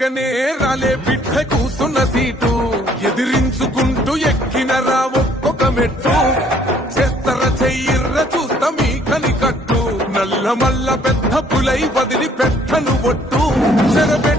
ఊకనే రాలే బిడ్డ కూసున్న సీటు ఎదిరించుకుంటూ ఎక్కినరా ఒక్కొక్క మెట్టు చేస్తర చెయ్యిర్ర చూస్తా మీ కని కట్టు నల్ల మల్ల పెద్ద పులై వదిలి పెట్టను ఒట్టు చెరబెట్టి